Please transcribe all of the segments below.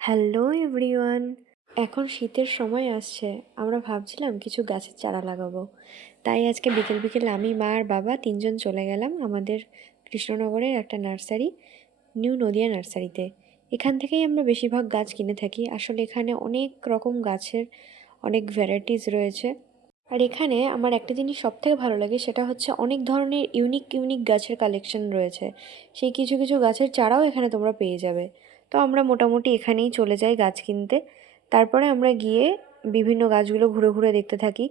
Hello everyone. এখন শীতের সময় আসছে, আমরা ভাবছিলাম কিছু গাছের চারা লাগাবো। তাই আজকে বিকেল বিকেল আমি, মা আর বাবা তিনজন চলে গেলাম আমাদের কৃষ্ণনগরের একটা নার্সারি, নিউ নদিয়া নার্সারিতে। এখান থেকেই আমরা বেশিরভাগ গাছ কিনে থাকি। আসলে এখানে অনেক রকম গাছের অনেক ভ্যারাইটিস রয়েছে। আর এখানে আমার একটা জিনিস সবথেকে ভালো লাগে, সেটা হচ্ছে অনেক ধরনের ইউনিক ইউনিক গাছের কালেকশন রয়েছে। সেই কিছু কিছু গাছের চারাও এখানে তোমরা পেয়ে যাবে। তো আমরা মোটামুটি এখানেই চলে যাই গাছ কিনতে। তারপরে আমরা গিয়ে বিভিন্ন গাছগুলো ঘুরে ঘুরে দেখতে থাকি।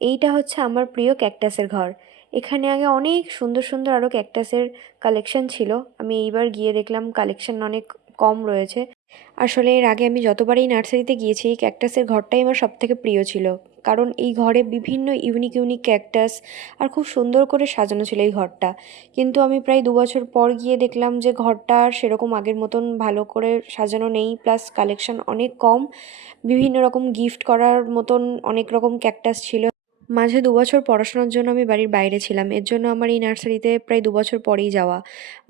এইটা হচ্ছে আমার প্রিয় ক্যাকটাসের ঘর। এখানে আগে অনেক সুন্দর সুন্দর আরও ক্যাকটাসের কালেকশন ছিল। আমি এইবার গিয়ে দেখলাম কালেকশন অনেক কম রয়েছে। আসলে এর আগে আমি যতবার এই নার্সারিতে গিয়েছি, এই ক্যাকটাসের ঘরটাই আমার সবথেকে প্রিয় ছিল। কারণ এই ঘরে বিভিন্ন ইউনিক ইউনিক ক্যাকটাস আর খুব সুন্দর করে সাজানো ছিল এই ঘরটা। কিন্তু আমি প্রায় 2 বছর পর গিয়ে দেখলাম যে ঘরটা আর সেরকম আগের মতন ভালো করে সাজানো নেই, প্লাস কালেকশন অনেক কম। বিভিন্ন রকম গিফট করার মতন অনেক রকম ক্যাকটাস ছিল। মাঝে 2 বছর পড়াশোনার জন্য আমি বাড়ির বাইরে ছিলাম, এর জন্য আমার এই নার্সারিতে প্রায় 2 বছর পরেই যাওয়া।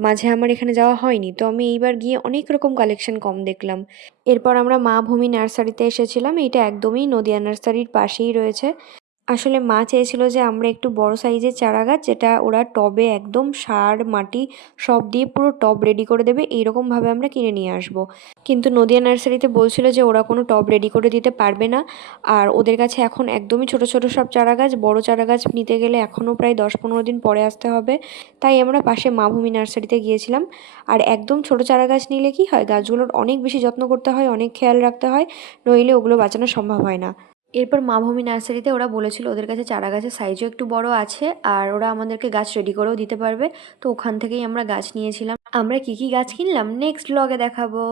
মাঝে আমার এখানে যাওয়া হয়নি, তো আমি এইবার গিয়ে অনেক রকম কালেকশন কম দেখলাম। এরপর আমরা মা ভূমি নার্সারিতে এসেছিলাম। এইটা একদমই নদিয়া নার্সারির পাশেই রয়েছে। আসলে মা চেয়েছিল যে আমরা একটু বড় সাইজের চারা গাছ, যেটা ওরা টবে একদম সার মাটি সব দিয়ে পুরো টব রেডি করে দেবে, এইরকমভাবে আমরা কিনে নিয়ে আসব। কিন্তু নদিয়া নার্সারিতে বলছিল যে ওরা কোনো টব রেডি করে দিতে পারবে না। আর ওদের কাছে এখন একদমই ছোট ছোট সব চারা গাছ, বড় চারা গাছ নিতে গেলে এখনও প্রায় 10-15 দিন পরে আসতে হবে। তাই আমরা পাশে মা ভূমি নার্সারিতে গিয়েছিলাম। আর একদম ছোট চারা গাছ নিলে কি হয়, গাছগুলোর অনেক বেশি যত্ন করতে হয়, অনেক খেয়াল রাখতে হয়, নইলে ওগুলো বাঁচানো সম্ভব হয় না। এরপর মা ভূমি নার্সারিতে ওরা বলেছিল ওদের কাছে চারা গাছের সাইজও একটু বড় আছে, আর ওরা আমাদেরকে গাছ রেডি করেও দিতে পারবে। তো ওখান থেকেই আমরা গাছ নিয়েছিলাম। আমরা কি কি গাছ কিনলাম নেক্সট ব্লগে দেখাবো।